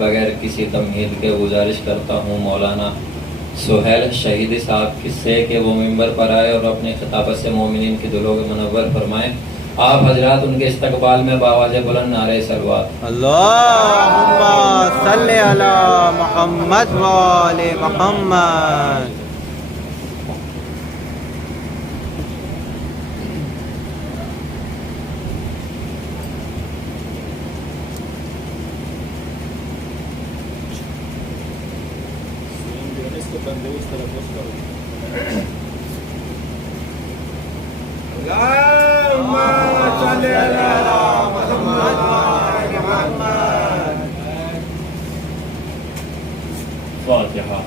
بغیر کسی تمہید کے گزارش کرتا ہوں مولانا سہیل شہیدی صاحب سے کہ وہ ممبر پر آئے اور اپنی خطابت سے مومنین کی دلوں کو منور فرمائیں۔ آپ حضرات ان کے استقبال میں بآواز بلند نعرہ صلوات اللہم صلی علی محمد و آل محمد۔ فاتحہ۔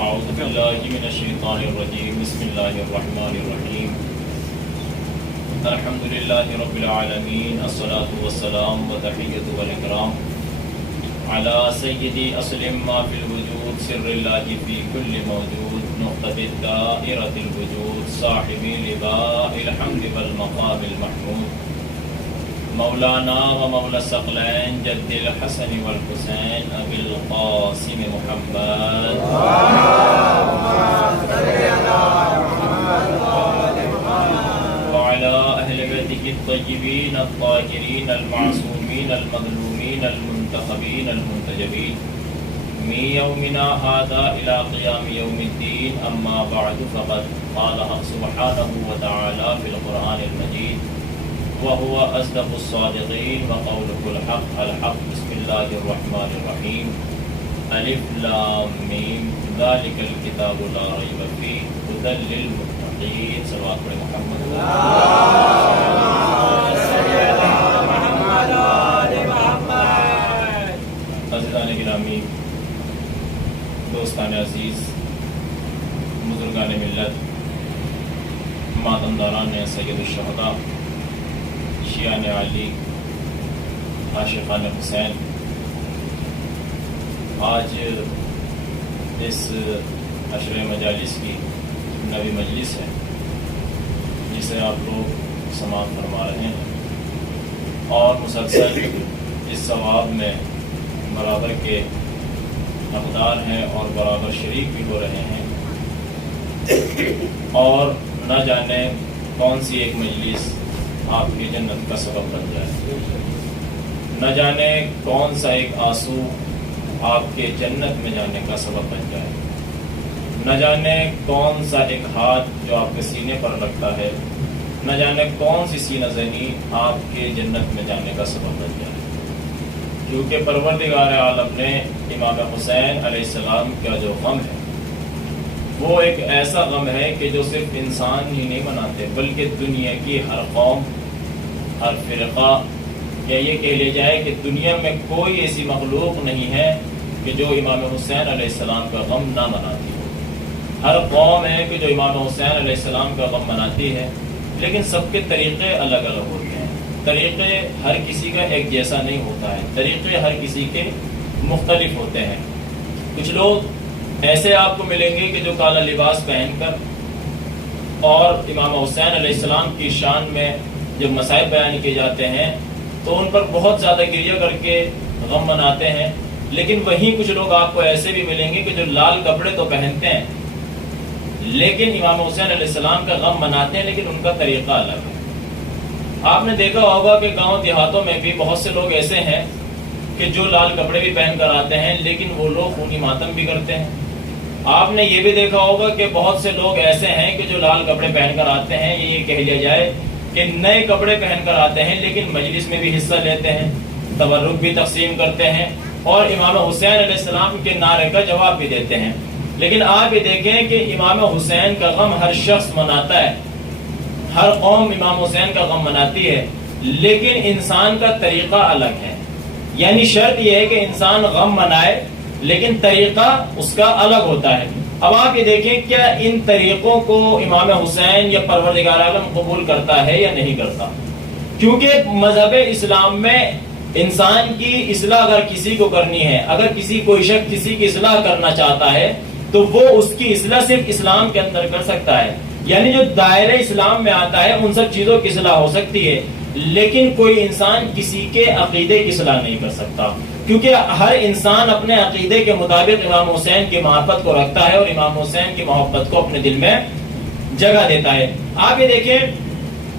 اعوذ باللہ من الشیطان الرجیم بسم اللہ الرحمن الرحیم الحمدللہ رب العالمین الصلاة والسلام وتحیۃ والاکرام علی سیدی اصل ما فی الوجود سر اللہ فی کل موجود نقطۃ دائرۃ الوجود صاحب لواء الحمد والمقام المحمود مولانا و مولا الثقلین جد الحسن والحسین ابی القاسم محمد وعلى اہل بیتہ الطیبین الطاہرین المعصومین المظلومین المنتخبین المنتجبین من یومنا هذا الى قیام یوم الدین اما بعد فقد قال سبحانہ وتعالی فی القرآن المجید وهو أصدق الصادقين وقوله الحق الحق بسم الله الرحمن الرحيم ألف لام ميم ذلك الكتاب لا ريب فيه هدى للمتقين صلوات محمد عزیزان گرامی، دوستان عزیز، بزرگان ملت، ماتمداران سید الشہداء، شیعان علی، عاشقان حسین، آج اس عشر مجالس کی نویں مجلس ہے جسے آپ لوگ سماعت فرما رہے ہیں اور مسلسل اس ثواب میں برابر کے حقدار ہیں اور برابر شریک بھی ہو رہے ہیں، اور نہ جانے کون سی ایک مجلس آپ کی جنت کا سبب بن جائے، نہ جانے کون سا ایک آنسو آپ کے جنت میں جانے کا سبب بن جائے، نہ جانے کون سا ایک ہاتھ جو آپ کے سینے پر رکھتا ہے، نہ جانے کون سی سینہ زنی آپ کے جنت میں جانے کا سبب بن جائے، کیونکہ پروردگار عالم نے امام حسین علیہ السلام کا جو غم ہے وہ ایک ایسا غم ہے کہ جو صرف انسان ہی نہیں مناتے بلکہ دنیا کی ہر قوم، ہر فرقہ، یا یہ کہہ لیا جائے کہ دنیا میں کوئی ایسی مخلوق نہیں ہے کہ جو امام حسین علیہ السلام کا غم نہ مناتی ہو۔ ہر قوم ہے کہ جو امام حسین علیہ السلام کا غم مناتی ہے، لیکن سب کے طریقے الگ الگ ہوتے ہیں، طریقے ہر کسی کا ایک جیسا نہیں ہوتا ہے، طریقے ہر کسی کے مختلف ہوتے ہیں۔ کچھ لوگ ایسے آپ کو ملیں گے کہ جو کالا لباس پہن کر اور امام حسین علیہ السلام کی شان میں جب مصائب بیان کیے جاتے ہیں تو ان پر بہت زیادہ گریہ کر کے غم مناتے ہیں، لیکن وہیں کچھ لوگ آپ کو ایسے بھی ملیں گے کہ جو لال کپڑے تو پہنتے ہیں لیکن امام حسین علیہ السلام کا غم مناتے ہیں، لیکن ان کا طریقہ الگ ہے۔ آپ نے دیکھا ہوگا کہ گاؤں دیہاتوں میں بھی بہت سے لوگ ایسے ہیں کہ جو لال کپڑے بھی پہن کر آتے ہیں لیکن وہ لوگ خونی ماتم بھی کرتے ہیں۔ آپ نے یہ بھی دیکھا ہوگا کہ بہت سے لوگ ایسے ہیں کہ جو لال کپڑے پہن کر آتے ہیں، یہ کہہ لیا جائے کہ نئے کپڑے پہن کر آتے ہیں لیکن مجلس میں بھی حصہ لیتے ہیں، تبرک بھی تقسیم کرتے ہیں اور امام حسین علیہ السلام کے نعرے کا جواب بھی دیتے ہیں۔ لیکن آپ یہ دیکھیں کہ امام حسین کا غم ہر شخص مناتا ہے، ہر قوم امام حسین کا غم مناتی ہے، لیکن انسان کا طریقہ الگ ہے. یعنی شرط یہ ہے کہ انسان غم منائے لیکن طریقہ اس کا الگ ہوتا ہے. اب آپ یہ دیکھیں کیا ان طریقوں کو امام حسین یا پروردگار عالم قبول کرتا ہے یا نہیں کرتا. کیونکہ مذہب اسلام میں انسان کی اصلاح اگر کسی کو کرنی ہے، اگر کوئی شخص کسی کی اصلاح کرنا چاہتا ہے تو وہ اس کی اصلاح صرف اسلام کے اندر کر سکتا ہے. یعنی جو دائرہ اسلام میں آتا ہے ان سب چیزوں کی اصلاح ہو سکتی ہے، لیکن کوئی انسان کسی کے عقیدے کی اصلاح نہیں کر سکتا. کیونکہ ہر انسان اپنے عقیدے کے مطابق امام حسین کی محبت کو رکھتا ہے اور امام حسین کی محبت کو اپنے دل میں جگہ دیتا ہے. آپ یہ دیکھیں،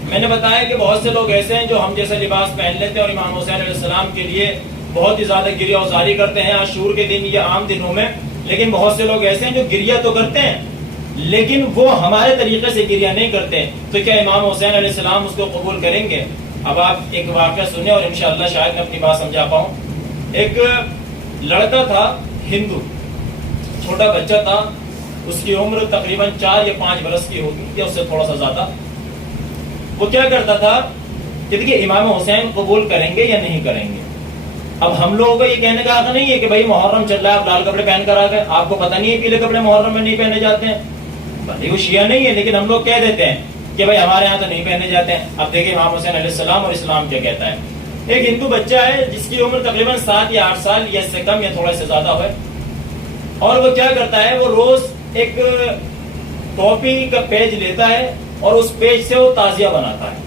میں نے بتایا کہ بہت سے لوگ ایسے ہیں جو ہم جیسا لباس پہن لیتے ہیں اور امام حسین علیہ السلام کے لیے بہت ہی زیادہ گریہ وزاری کرتے ہیں عاشور کے دن یا عام دنوں میں. لیکن بہت سے لوگ ایسے ہیں جو گریہ تو کرتے ہیں لیکن وہ ہمارے طریقے سے گریہ نہیں کرتے. تو کیا امام حسین علیہ السلام اس کو قبول کریں گے؟ اب آپ ایک واقعہ سنیں اور انشاءاللہ شاید میں اپنی بات سمجھا پاؤں. ایک لڑکا تھا ہندو، چھوٹا بچہ تھا، اس کی عمر تقریباً 4 یا 5 برس کی ہوگی یا اس سے تھوڑا سا زیادہ. وہ کیا کرتا تھا کہ دیکھیے امام حسین قبول کریں گے یا نہیں کریں گے. اب ہم لوگوں کو یہ کہنے کا حق نہیں ہے کہ بھائی محرم چل رہا ہے آپ لال کپڑے پہن کر آ گئے، آپ کو پتہ نہیں ہے پیلے کپڑے محرم میں نہیں پہنے جاتے ہیں. بھائی وہ شیعہ نہیں ہے لیکن ہم لوگ کہہ دیتے ہیں کہ بھائی ہمارے یہاں تو نہیں پہنے جاتے ہیں. اب دیکھیں امام حسین علیہ السلام اور اسلام کیا کہتا ہے. ایک ہندو بچہ ہے جس کی عمر تقریباً 7 یا 8 سال یا اس سے کم یا تھوڑا سے زیادہ ہوئے، اور وہ کیا کرتا ہے، وہ روز ایک کاپی کا پیج لیتا ہے اور اس پیج سے وہ تعزیہ بناتا ہے،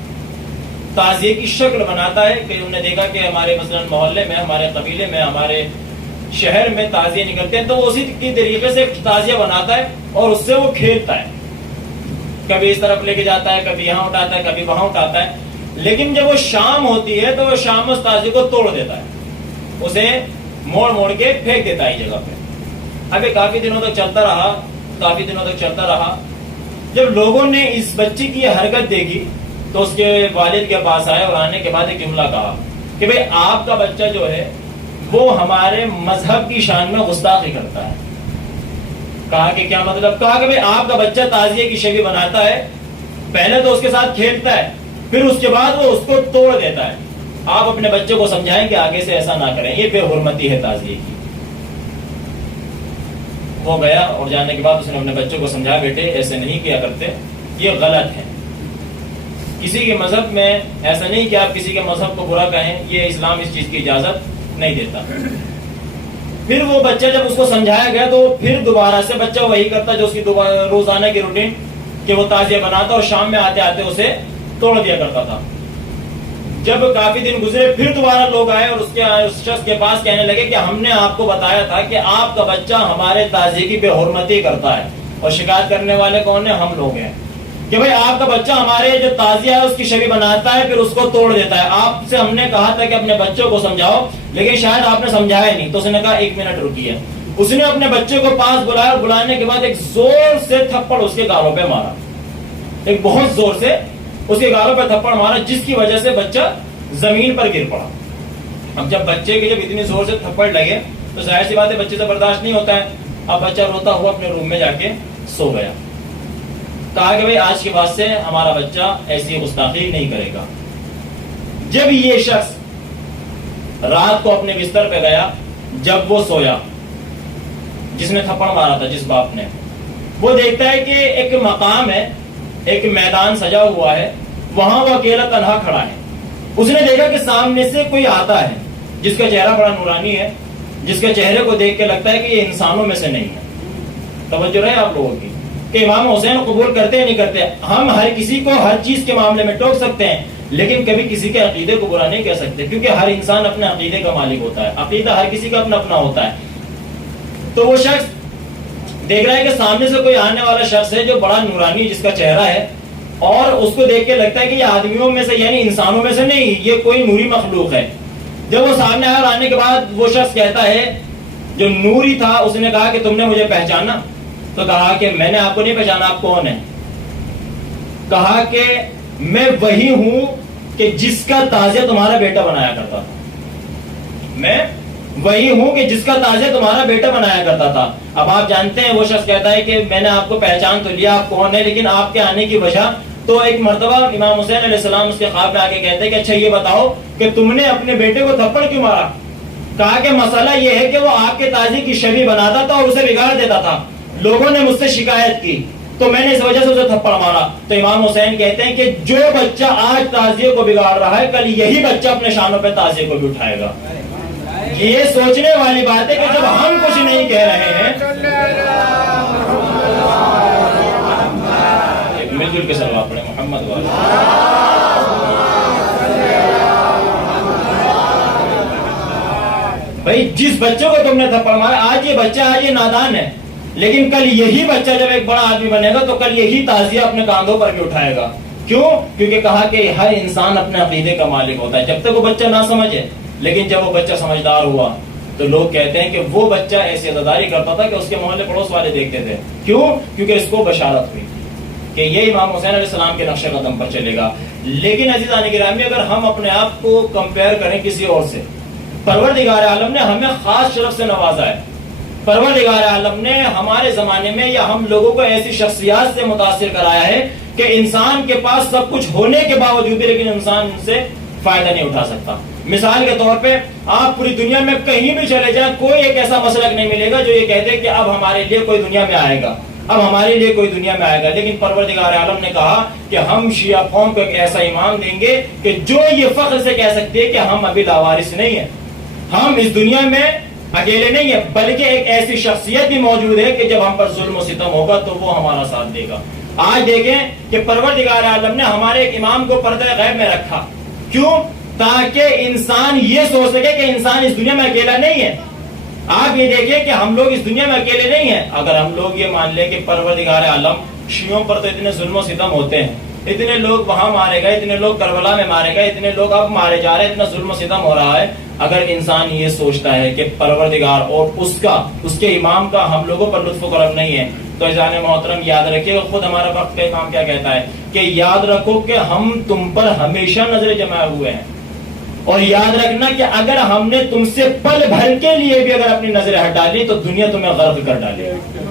تعزیے کی شکل بناتا ہے. کہ انہوں نے دیکھا کہ ہمارے مثلا محلے میں، ہمارے قبیلے میں، ہمارے شہر میں تعزیے نکلتے ہیں تو وہ اسی کی طریقے سے تعزیہ بناتا ہے اور اس سے وہ کھیلتا ہے. کبھی اس طرف لے کے جاتا ہے، کبھی یہاں اٹھاتا ہے، کبھی وہاں اٹھاتا ہے. لیکن جب وہ شام ہوتی ہے تو وہ شام اس تعزیے کو توڑ دیتا ہے، اسے موڑ موڑ کے پھینک دیتا ہے جگہ پہ. اب کافی دنوں تک چلتا رہا. جب لوگوں نے اس بچے کی یہ حرکت دیکھی تو اس کے والد کے پاس آئے اور آنے کے بعد ایک جملہ کہا کہ بھئی آپ کا بچہ جو ہے وہ ہمارے مذہب کی شان میں گستاخی کرتا ہے. کہا کہ کیا مطلب؟ کہا کہ بھئی آپ کا بچہ تعزیے کی شکل بناتا ہے، پہلے تو اس کے ساتھ کھیلتا ہے، پھر اس کے بعد وہ اس کو توڑ دیتا ہے. آپ اپنے بچے کو سمجھائیں کہ آگے سے ایسا نہ کریں، یہ بے حرمتی ہے تعزیے کی. وہ گیا اور جانے کے بعد اس نے اپنے بچوں کو سمجھایا بیٹے ایسے نہیں کیا کرتے، یہ غلط ہے. کسی کے مذہب میں ایسا نہیں کہ آپ کسی کے مذہب کو برا کہیں، یہ اسلام اس چیز کی اجازت نہیں دیتا. پھر وہ بچہ جب اس کو سمجھایا گیا تو پھر دوبارہ سے بچہ وہی کرتا جو اس کی روزانہ کی روٹین، کہ وہ تعزیہ بناتا اور شام میں آتے آتے اسے توڑ دیا کرتا تھا. جب کافی دن گزرے پھر دوبارہ لوگ آئے اور اس شخص کے پاس کہنے لگے کہ ہم نے آپ کو بتایا تھا کہ آپ کا بچہ ہمارے تعزیے کی بے حرمتی کرتا ہے. اور شکایت کرنے والے کون ہیں؟ ہم لوگ ہیں کہ بھئی آپ کا بچہ ہمارے جو تعزیہ ہے اس کی شکل بناتا ہے پھر اس کو توڑ دیتا ہے. آپ سے ہم نے کہا تھا کہ اپنے بچوں کو سمجھاؤ لیکن شاید آپ نے سمجھایا نہیں. تو اس نے کہا 1 منٹ رکیے. اس نے اپنے بچے کو پاس بلایا اور بلانے کے بعد ایک زور سے تھپڑ اس کے گالوں پہ مارا، ایک بہت زور سے اس کے گالوں پہ تھپڑ مارا جس کی وجہ سے بچہ زمین پر گر پڑا. اب جب بچے کے جب اتنی زور سے تھپڑ لگے تو ظاہر سی بات ہے بچے سے برداشت نہیں ہوتا ہے. اب بچہ روتا ہوا اپنے روم میں جا کے سو گیا. کہا کہ بھئی آج کے بعد سے ہمارا بچہ ایسی گستاخی نہیں کرے گا. جب یہ شخص رات کو اپنے بستر پہ گیا، جب وہ سویا جس نے تھپڑ مارا تھا، جس باپ نے، وہ دیکھتا ہے کہ ایک مقام ہے، ایک میدان سجا ہوا ہے، وہاں وہ اکیلا تنہا کھڑا ہے. اس نے دیکھا کہ سامنے سے کوئی آتا ہے جس کا چہرہ بڑا نورانی ہے، جس کے چہرے کو دیکھ کے لگتا ہے کہ یہ انسانوں میں سے نہیں ہے. توجہ رہے آپ لوگوں کی کہ امام حسین قبول کرتے ہیں نہیں کرتے. ہم ہر کسی کو ہر چیز کے معاملے میں ٹوک سکتے ہیں لیکن کبھی کسی کے عقیدے کو برا نہیں کہہ سکتے، کیونکہ ہر انسان اپنے عقیدے کا مالک ہوتا ہے، عقیدہ ہر کسی کا اپنا اپنا ہوتا ہے. تو وہ شخص دیکھ رہا ہے کہ سامنے سے کوئی آنے والا شخص ہے جو بڑا نورانی جس کا چہرہ ہے، اور اس کو دیکھ کے لگتا ہے کہ یہ آدمیوں میں سے یعنی انسانوں میں سے نہیں، یہ کوئی نوری مخلوق ہے. جب وہ سامنے آیا اور آنے کے بعد وہ شخص کہتا ہے جو نوری تھا، اس نے کہا کہ تم نے مجھے پہچانا؟ تو کہا کہ میں نے آپ کو نہیں پہچانا. آپ کون ہیں؟ کہا کہ میں وہی ہوں کہ جس کا تعزیہ تمہارا بیٹا بنایا کرتا تھا. میں وہی ہوں کہ جس کا تعزیہ تمہارا بیٹا بنایا کرتا تھا. اب آپ جانتے ہیں وہ شخص کہتا ہے کہ میں نے آپ کو پہچان تو لیا، آپ کون ہے، لیکن آپ کے آنے کی وجہ تو ایک مرتبہ امام حسین علیہ السلام اس کے خواب میں آ کے کہتے ہیں کہ اچھا یہ بتاؤ کہ تم نے اپنے بیٹے کو تھپڑ کیوں مارا؟ کہا کہ مسئلہ یہ ہے کہ وہ آپ کے تازی کی شبیہ بناتا تھا اور اسے بگاڑ دیتا تھا، لوگوں نے مجھ سے شکایت کی تو میں نے اس وجہ سے اسے تھپڑ مارا۔ تو امام حسین کہتے ہیں کہ جو بچہ آج تعزیے کو بگاڑ رہا ہے کل یہی بچہ اپنے شانوں پہ تعزیے کو بھی اٹھائے گا۔ یہ سوچنے والی بات ہے کہ جب ہم کچھ نہیں کہہ رہے ہیں، مل جل کے سلوات پڑھیں محمد والے۔ بھائی جس بچے کو تم نے تھپڑ مارا، آج یہ بچہ آج یہ نادان ہے، لیکن کل یہی بچہ جب ایک بڑا آدمی بنے گا تو کل یہی تعزیہ اپنے کاندھوں پر بھی اٹھائے گا۔ کیوں؟ کیونکہ کہا کہ ہر انسان اپنے عقیدے کا مالک ہوتا ہے، جب تک وہ بچہ نہ سمجھے، لیکن جب وہ بچہ سمجھدار ہوا تو لوگ کہتے ہیں کہ وہ بچہ ایسی عزاداری کرتا تھا کہ اس کے محلے پڑوس والے دیکھتے تھے۔ کیوں؟ کیونکہ اس کو بشارت ہوئی کہ یہ امام حسین علیہ السلام کے نقش قدم پر چلے گا۔ لیکن عزیزان گرامی، اگر ہم اپنے آپ کو کمپیئر کریں کسی اور سے، پروردگار عالم نے ہمیں خاص شرف سے نوازا ہے۔ پروردگار عالم نے ہمارے زمانے میں یا ہم لوگوں کو ایسی شخصیات سے متاثر کرایا ہے کہ انسان کے پاس سب کچھ ہونے کے باوجود بھی لیکن انسان ان سے فائدہ نہیں اٹھا سکتا۔ مثال کے طور پہ آپ پوری دنیا میں کہیں بھی چلے جائیں، کوئی ایک ایسا مسلک نہیں ملے گا جو یہ کہتے کہ اب ہمارے لیے کوئی دنیا میں آئے گا، اب ہمارے لیے کوئی دنیا میں آئے گا۔ لیکن پروردگار عالم نے کہا کہ ہم شیعہ قوم کو ایک ایسا امام دیں گے کہ جو یہ فخر سے کہہ سکتے ہیں کہ ہم ابھی لاوارث نہیں ہیں، ہم اس دنیا میں اکیلے نہیں ہیں، بلکہ ایک ایسی شخصیت بھی موجود ہے کہ جب ہم پر ظلم و ستم ہوگا تو وہ ہمارا ساتھ دے گا۔ آج دیکھیں کہ پروردگار عالم نے ہمارے ایک امام کو پردہ غیب میں رکھا، کیوں؟ تاکہ انسان یہ سوچ سکے کہ انسان اس دنیا میں اکیلا نہیں ہے۔ آپ یہ دیکھیں کہ ہم لوگ اس دنیا میں اکیلے نہیں ہیں۔ اگر ہم لوگ یہ مان لیں کہ پروردگار عالم، شیعوں پر تو اتنے ظلم و ستم ہوتے ہیں، اتنے لوگ وہاں مارے گئے، اتنے لوگ کربلا میں مارے گئے، اتنے لوگ اب مارے جا رہے ہیں، اتنا ظلم و ستم ہو رہا ہے۔ اگر انسان یہ سوچتا ہے کہ پروردگار اور اس کے امام کا ہم لوگوں پر لطف و کرم نہیں ہے، تو عزیزان محترم یاد رکھیے، خود ہمارا وقت کا امام کیا کہتا ہے کہ یاد رکھو کہ ہم تم پر ہمیشہ نظر جمائے ہوئے ہیں، اور یاد رکھنا کہ اگر ہم نے تم سے پل بھر کے لیے بھی اگر اپنی نظریں ہٹا لی تو دنیا تمہیں غرق کر ڈالے گی۔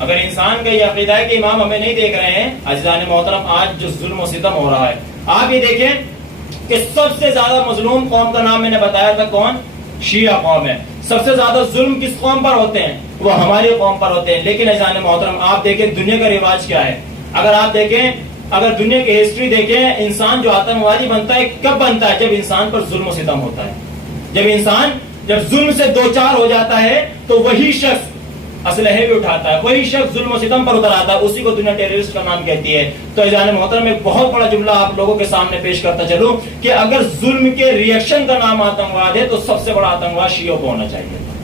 اگر انسان کا یہ عقیدہ ہے کہ امام ہمیں نہیں دیکھ رہے ہیں، عزیزان محترم آج جو ظلم و ستم ہو رہا ہے، آپ یہ دیکھیں کہ سب سے زیادہ مظلوم قوم کا نام میں نے بتایا تھا کون؟ شیعہ قوم ہے۔ سب سے زیادہ ظلم کس قوم پر ہوتے ہیں؟ وہ ہماری قوم پر ہوتے ہیں۔ لیکن عزیزان محترم آپ دیکھیں دنیا کا رواج کیا ہے۔ اگر آپ دیکھیں، اگر دنیا کی ہسٹری دیکھیں، انسان جو آتنکوادی بنتا ہے کب بنتا ہے؟ جب انسان پر ظلم و ستم ہوتا ہے۔ جب ظلم سے دو چار ہو جاتا ہے تو وہی شخص اسلحے بھی اٹھاتا ہے، وہی شخص ظلم و ستم پر اتر آتا ہے، اسی کو دنیا ٹیررسٹ کا نام کہتی ہے۔ تو عزیزان محترم ایک بہت بڑا جملہ آپ لوگوں کے سامنے پیش کرتا چلوں کہ اگر ظلم کے ریئیکشن کا نام آتنکواد ہے تو سب سے بڑا آتنکواد شیعوں کو ہونا چاہیے تھا۔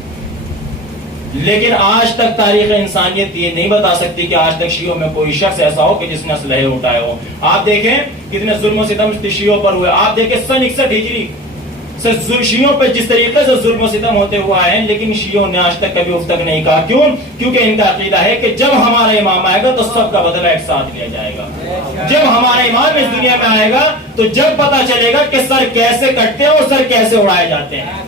لیکن آج تک تاریخ انسانیت یہ نہیں بتا سکتی کہ آج تک شیعوں میں کوئی شخص ایسا ہو کہ جس نے اسلحے اٹھائے ہو۔ آپ دیکھیں کتنے ظلم و ستم شیعوں پر ہوئے۔ آپ دیکھیں سن 61 ہجری سے شیعوں پہ جس طریقے سے ظلم و ستم ہوتے ہوا ہے، لیکن شیعوں نے آج تک کبھی اف تک نہیں کہا۔ کیوں؟ کیونکہ ان کا عقیدہ ہے کہ جب ہمارا امام آئے گا تو سب کا بدلہ ایک ساتھ لیا جائے گا۔ جب ہمارا امام اس دنیا میں آئے گا تو جب پتا چلے گا کہ سر کیسے کٹتے ہیں اور سر کیسے اڑائے جاتے ہیں۔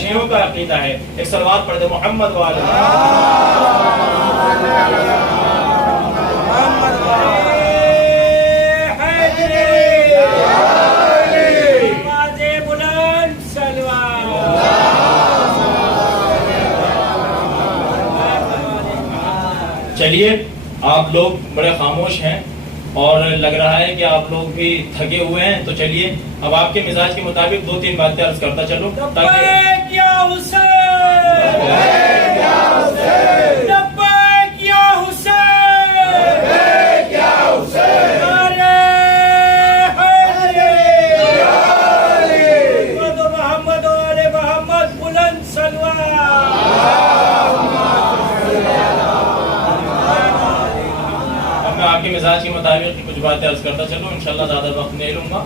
شیعوں کا عقیدہ ہے۔ ایک صلوات پڑھ دے محمد والے چلیے آپ لوگ بڑے خاموش ہیں اور لگ رہا ہے کہ آپ لوگ بھی تھکے ہوئے ہیں، تو چلیے اب آپ کے مزاج کے مطابق دو تین باتیں عرض کرتا چلوں آپ کے مزاج کے مطابق کچھ باتیں عرض کرتا چلوں، انشاءاللہ زیادہ وقت نہیں لوں گا۔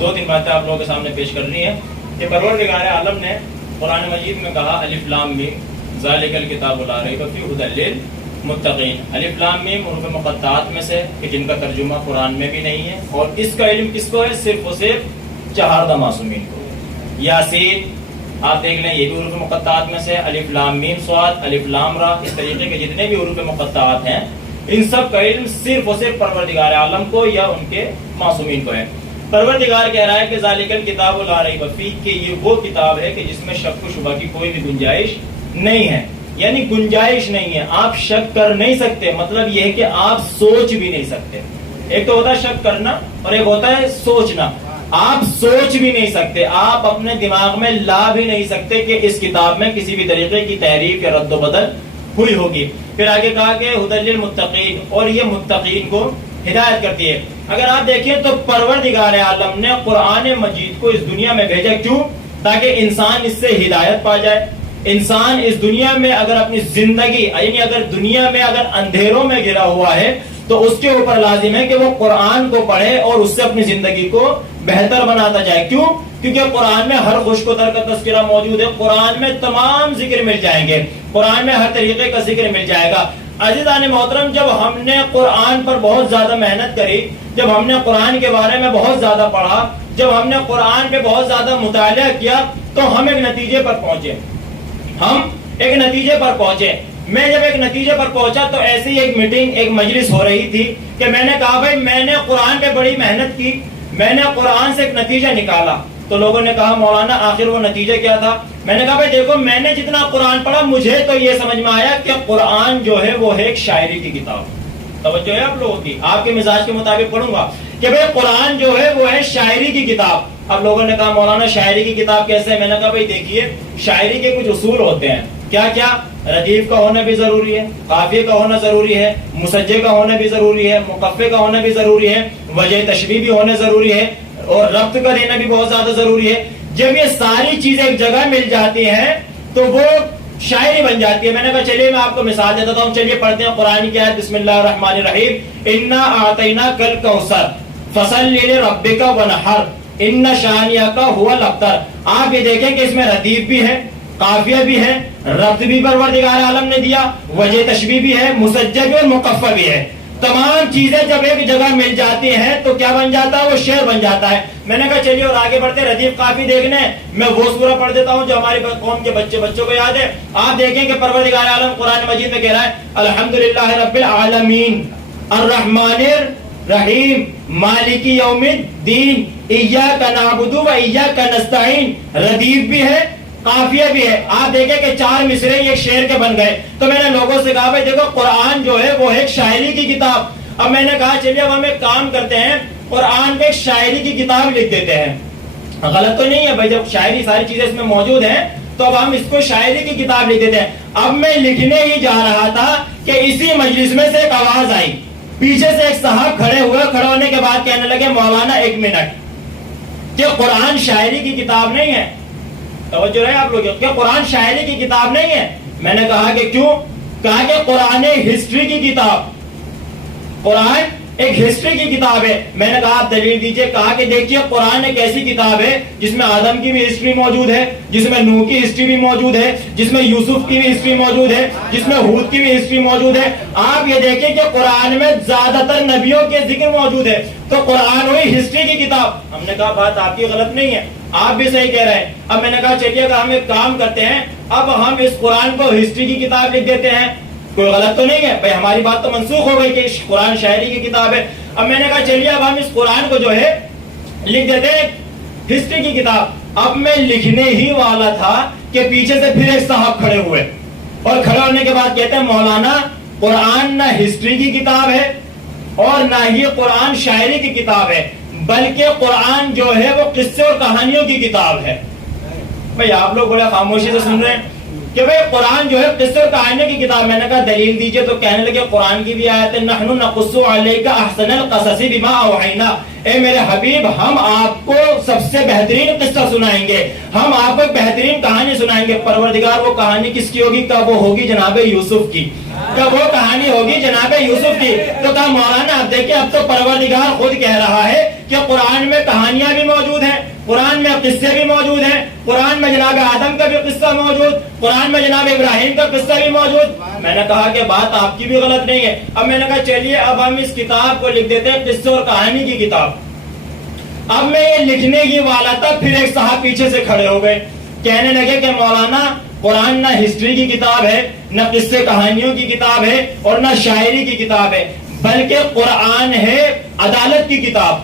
دو تین باتیں آپ لوگوں کے سامنے پیش کرنی ہے کہ پروردگار عالم نے قرآن مجید میں کہا الف لام میم ذالک الکتاب لا ریب فیہ ھدی للمتقین۔ الف لام میم حروف مقطعات میں سے کہ جن کا ترجمہ قرآن میں بھی نہیں ہے، اور اس کا علم کس کو ہے؟ صرف و صرف چہاردہ معصومین کو۔ یاسین آپ دیکھ لیں، یہ بھی حروف مقطعات میں سے، الف لام میم صاد، الف لام را، اس طریقے کے جتنے بھی حروف مقطعات ہیں ان سب کا علم صرف اور صرف پروردگار عالم کو یا ان کے معصومین کو ہے. پروردگار کہہ رہا ہے کہ ذالک الکتاب لا ریب فیہ، کہ یہ وہ کتاب ہے کہ جس میں شک و شبہ کی کوئی بھی گنجائش نہیں ہے. یعنی گنجائش نہیں ہے، آپ شک کر نہیں سکتے. مطلب یہ ہے کہ آپ سوچ بھی نہیں سکتے. ایک تو ہوتا ہے شک کرنا اور ایک ہوتا ہے سوچنا. آپ سوچ بھی نہیں سکتے، آپ اپنے دماغ میں لا بھی نہیں سکتے کہ اس کتاب میں کسی بھی طریقے کی تحریف یا رد و بدل ہوئی ہوگی. پھر آگے کہا کہ ھدی للمتقین، اور یہ متقین کو ہدایت کرتی ہے. اگر آپ دیکھیں تو پروردگار عالم نے قرآن مجید کو اس دنیا میں بھیجا کیوں؟ تاکہ انسان اس سے ہدایت پا جائے. انسان اس دنیا میں اگر اپنی زندگی، یعنی اگر دنیا میں اگر اندھیروں میں گھرا ہوا ہے تو اس کے اوپر لازم ہے کہ وہ قرآن کو پڑھے اور اس سے اپنی زندگی کو بہتر بناتا جائے. کیوں؟ کیونکہ قرآن میں ہر خوش کو تر کا تذکرہ موجود ہے. قرآن میں تمام ذکر مل جائیں گے، قرآن میں ہر طریقے کا ذکر مل جائے گا. عزیزان محترم، جب ہم نے قرآن پر بہت زیادہ محنت کری، جب ہم نے قرآن کے بارے میں بہت زیادہ پڑھا، جب ہم نے قرآن پہ بہت زیادہ مطالعہ کیا تو ہم ایک نتیجے پر پہنچے. میں جب ایک نتیجے پر پہنچا تو ایسی ایک میٹنگ، ایک مجلس ہو رہی تھی کہ میں نے کہا بھائی میں نے قرآن پہ بڑی محنت کی، میں نے قرآن سے ایک نتیجہ نکالا. تو لوگوں نے کہا مولانا آخر وہ نتیجہ کیا تھا؟ میں نے کہا بھائی دیکھو، میں نے جتنا قرآن پڑھا مجھے تو یہ سمجھ میں آیا کہ قرآن جو ہے وہ ہے ایک شاعری کی کتاب. توجہ ہے آپ لوگوں کی، آپ کے مزاج کے مطابق پڑھوں گا کہ بھائی قرآن جو ہے وہ ہے شاعری کی کتاب. اب لوگوں نے کہا مولانا شاعری کی کتاب کیسے ہے؟ میں نے کہا بھائی دیکھیے، شاعری کے کچھ اصول ہوتے ہیں. کیا کیا؟ ردیف کا ہونا بھی ضروری ہے، قافیے کا ہونا ضروری ہے، مسجع کا ہونا بھی ضروری ہے، مقفے کا ہونا بھی ضروری ہے، وجہ تشبیہ بھی ہونا ضروری ہے، اور ربط کا دینا بھی بہت زیادہ ضروری ہے. جب یہ ساری چیزیں ایک جگہ مل جاتی ہیں تو وہ شاعری بن جاتی ہے. میں نے کہا چلیے میں آپ کو مثال دیتا ہوں، چلیے پڑھتے ہیں قرآن کی آیت. بسم اللہ الرحمن الرحیم، انا اعطیناک الکوثر فصلی لربک وانحر ان شانئک ھو الابتر. آپ یہ دیکھیں کہ اس میں ردیف بھی ہے، قافیہ بھی ہے، ربط بھی پروردگار عالم نے دیا، وجہ تشبیہ بھی ہے، مسجع بھی اور مقفع بھی ہے. تمام چیزیں جب ایک جگہ مل جاتی ہیں تو کیا بن جاتا ہے؟ وہ شعر بن جاتا ہے. میں نے کہا چلیے اور آگے بڑھتے ردیف قافی دیکھنے. میں وہ سورہ پڑھ دیتا ہوں جو ہماری قوم کے بچوں کو یاد ہے. آپ دیکھیں کہ پروردگار عالم قرآن مجید میں کہہ رہا ہے الحمدللہ رب العالمین الرحمن الرحیم مالک یوم الدین ایاک نعبد و ایاک نستعین. ردیف بھی ہے، قافیہ بھی ہے. آپ دیکھیں کہ 4 مصرے ایک شعر کے بن گئے. تو میں نے لوگوں سے کہا بھائی دیکھو قرآن جو ہے وہ ایک شاعری کی کتاب. اب میں نے کہا چلیے اب ہم ایک کام کرتے ہیں، قرآن پہ ایک شاعری کی کتاب لکھ دیتے ہیں. غلط تو نہیں ہے بھائی، جب شاعری ساری چیزیں اس میں موجود ہیں تو اب ہم اس کو شاعری کی کتاب لکھ دیتے ہیں. اب میں لکھنے ہی جا رہا تھا کہ اسی مجلس میں سے ایک آواز آئی. پیچھے سے ایک صاحب کھڑے ہوئے، کھڑے ہونے کے بعد کہنے لگے مولانا ایک منٹ، کہ قرآن شاعری کی کتاب نہیں ہے. توجہ رہے آپ لوگ، کہ قرآن شاعری کی کتاب نہیں ہے. میں نے کہا کہ کیوں؟ کہا کہ قرآن ہسٹری کی کتاب، قرآن ایک ہسٹری کی کتاب ہے. میں نے کہا آپ دلیل دیجئے. کہا کہ دیکھیے قرآن ایک ایسی کتاب ہے جس میں آدم کی بھی ہسٹری موجود ہے، جس میں نوح کی ہسٹری بھی موجود ہے، جس میں یوسف کی بھی ہسٹری موجود ہے، جس میں ہود کی بھی ہسٹری موجود ہے. آپ یہ دیکھیں کہ قرآن میں زیادہ تر نبیوں کے ذکر موجود ہے. تو قرآن ہوئی ہسٹری کی کتاب. ہم نے کہا بات آپ کی غلط نہیں ہے، آپ بھی صحیح کہہ رہے ہیں. اب میں نے کہا چلیے کہ ہم ایک کام کرتے ہیں، اب ہم اس قرآن کو ہسٹری کی کتاب لکھ دیتے ہیں. کوئی غلط تو نہیں ہے بھائی، ہماری بات تو منسوخ ہو گئی کہ قرآن شاعری کی کتاب ہے. اب میں نے کہا چلیے اب ہم اس قرآن کو جو ہے لکھ دیتے ہیں ہسٹری کی کتاب. اب میں لکھنے ہی والا تھا کہ پیچھے سے پھر ایک صاحب کھڑے ہوئے، اور کھڑے ہونے کے بعد کہتے ہیں مولانا قرآن نہ ہسٹری کی کتاب ہے اور نہ ہی قرآن شاعری کی کتاب ہے، بلکہ قرآن جو ہے وہ قصے اور کہانیوں کی کتاب ہے. بھائی آپ لوگ بڑے خاموشی سے سن رہے ہیں کہ بھئی قرآن جو ہے قصے اور کہانیوں کی کتاب. میں نے کہا دلیل دیجئے. تو کہنے لگے قرآن کی بھی آیت ہے نحن نقص علیک احسن القصص بما اوحینا، اے میرے حبیب ہم آپ کو سب سے بہترین قصہ سنائیں گے، ہم آپ کو ایک بہترین کہانی سنائیں گے. پروردگار وہ کہانی کس کی ہوگی؟ کب وہ ہوگی جناب یوسف کی، کب وہ کہانی ہوگی جناب یوسف کی. تو کہا مولانا اب دیکھیں اب تو پروردگار خود کہہ رہا ہے کہ قرآن میں کہانیاں بھی موجود ہیں، قرآن میں قصے بھی موجود ہیں، قرآن میں جناب آدم کا بھی قصہ موجود، قرآن میں جناب ابراہیم کا قصہ بھی موجود. میں نے کہا کہ بات آپ کی بھی غلط نہیں ہے. اب میں نے کہا چلیے اب ہم اس کتاب کو لکھ دیتے ہیں قصے اور کہانی کی کتاب. اب میں یہ لکھنے ہی والا تھا، پھر ایک صاحب پیچھے سے کھڑے ہو گئے، کہنے لگے کہ مولانا قرآن نہ ہسٹری کی کتاب ہے، نہ قصے کہانیوں کی کتاب ہے، اور نہ شاعری کی کتاب ہے، بلکہ قرآن ہے عدالت کی کتاب،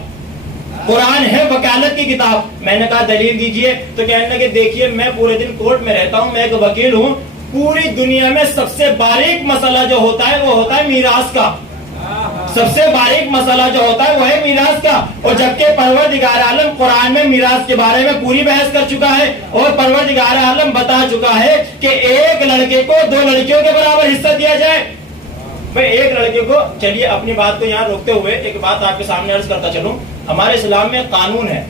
قرآن ہے وکالت کی کتاب۔ میں نے کہا دلیل دیجئے، تو کہنے لگے دیکھیے میں پورے دن کورٹ میں رہتا ہوں، میں ایک وکیل ہوں، پوری دنیا میں سب سے باریک مسئلہ جو ہوتا ہے وہ ہوتا ہے میراث کا، سب سے باریک مسئلہ جو ہوتا ہے وہ ہے میراث کا، اور جبکہ پروردگار عالم قرآن میں میراث کے بارے میں پوری بحث کر چکا ہے، اور پروردگار عالم بتا چکا ہے کہ ایک لڑکے کو 2 لڑکیوں کے برابر حصہ دیا جائے۔ بھئی ایک لڑکے کو، چلیے اپنی بات کو یہاں روکتے ہوئے ایک بات آپ کے سامنے عرض کرتا چلوں، ہمارے اسلام میں قانون ہے